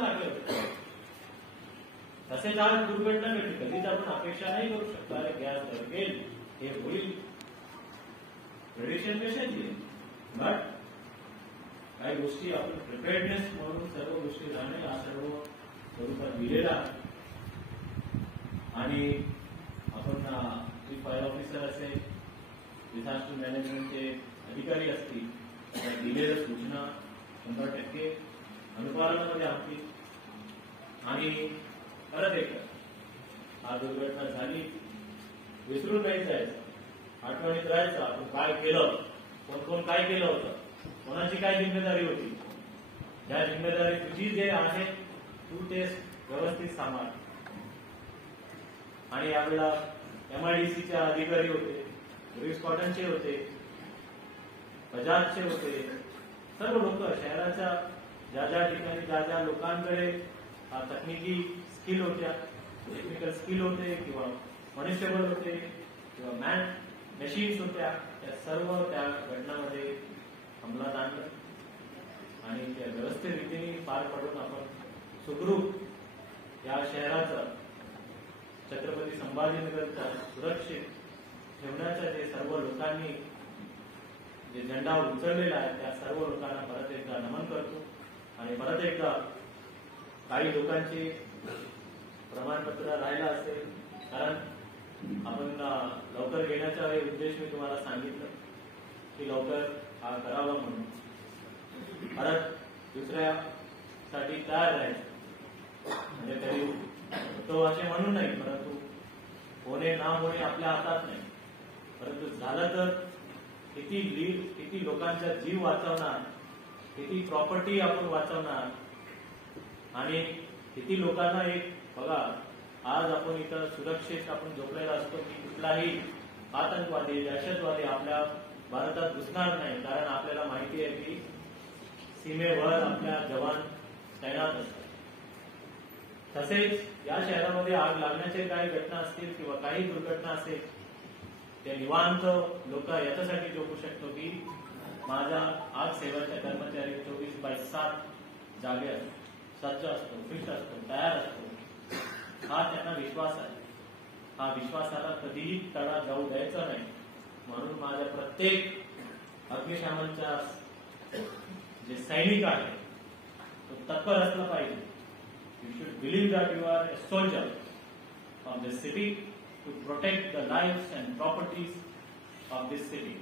लागले होते. तसेच आज दुर्घटना घडली. कधीच आपण अपेक्षा नाही करू शकतो अरे गॅस धडकेल, हे होईल, प्रेडिक्शन कशाची. बट काही गोष्टी आपण प्रिपेअर्डनेस म्हणून सर्व गोष्टी राहणे हा सर्व स्वरूपात दिलेला. आणि आपण फायर ऑफिसर असेल, डिझास्टर मॅनेजमेंटचे अधिकारी असतील, त्या दिलेल्या सूचना 100% अनुपालनामध्ये आणतील. आणि परत एकदा हा दुर्घटना झाली विसरून नाही जायचं, आठवणीत राहायचं आपण काय केलं, कोण कोण काय केलं होतं, कोणाची काय जिम्मेदारी होती. ज्या जिम्मेदारी तुझी जे आहे तू ते व्यवस्थित सांभाळ. आणि यावेळेला MIDCचे अधिकारी होते, पोलीस कॉटनचे होते, बजाजचे होते, सर्व लोक शहराच्या ज्या ज्या ठिकाणी ज्या ज्या लोकांकडे तकनिकी स्किल होत्या, टेक्निकल स्किल होते किंवा मनुष्यबळ होते किंवा मशीन्स होत्या, त्या सर्व त्या घटनामध्ये अंमलात आणलं आणि त्या व्यवस्थित रीतीने पार पाडून आपण सुखरूप या शहराचं छत्रपती संभाजीनगरचा सुरक्षित ठेवण्याच्या जे सर्व लोकांनी जे झेंडा उचललेला आहे त्या सर्व लोकांना परत एकदा नमन करतो. आणि परत एकदा काही लोकांचे प्रमाणपत्र राहिला असेल, कारण आपण लवकर घेण्याचा उद्देश मी तुम्हाला सांगितलं की लवकर हा करावा म्हणून. परत दुसऱ्यासाठी तयार राहायचं, म्हणजे तरी तो असे म्हणून नाही, परंतु होणे ना होणे आपल्या हातात नाही. परंतु झालं तर किती लोकांचा जीव वाचवणार, किती प्रॉपर्टी आपण वाचवणार आणि किती लोकांना एक बघा आज आपण इथं सुरक्षित आपण झोपलेला असतो की कुठलाही आतंकवादी दहशतवादी आपल्या भारतात घुसणार नाही, कारण आपल्याला माहिती आहे की सीमेवर आपल्या जवान तैनात असतात. तसेच या शहरामध्ये आग लागण्याचे काही घटना असतील किंवा काही दुर्घटना असेल, ते निवांत लोक याच्यासाठी झोपू शकतो की माझा आग सेवाचा कर्मचारी 24/7 जागे असतो, सज्ज असतो, फिट असतो, तयार असतो. हा त्यांना विश्वास आहे. हा विश्वासाला कधीही तडा जाऊ द्यायचा नाही. म्हणून माझ्या प्रत्येक अग्निशमनचा जे सैनिक आहे तो तत्पर असला पाहिजे. You should believe that you are a soldier of this city to protect the lives and properties of this city.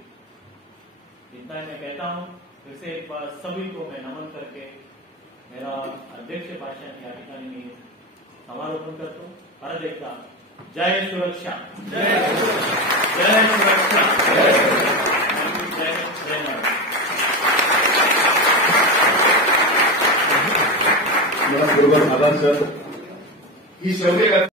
इतना मैं कहता हूं. फिर से एक बार सभी को मैं नमन करके मेरा अध्यक्ष भाषण या ठिकाणी मी समारोपण करतो. परत एकदा जय सुरक्षा, जय सुरक्षा, जय बरोबर आभार सर. ही सगळी